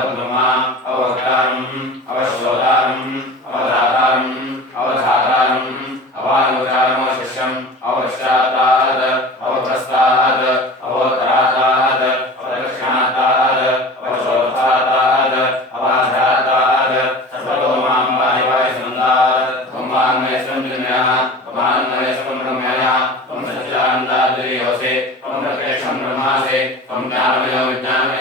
अवद्ब्रह्मा अवक्तारम् अवश्रोतारम् अवधातारम् अवधातारम् अवानुचारमशिष्यम् अवश्चातात् अवप्रस्तात् अवोत्तरातात् अवदक्षिणातात् अवचोत्थातात् अवाध्यातात् सर्वतो मां पाहि वायुसमन्तात् त्वं वाङ्मयस्वन्निर्मयः त्वमानन्दमयस्वं ब्रह्मयः त्वं सच्चिदानन्दाद्रियोऽसि त्वं प्रत्यक्षं ब्रह्मासि त्वं ज्ञानमयो विज्ञानमयः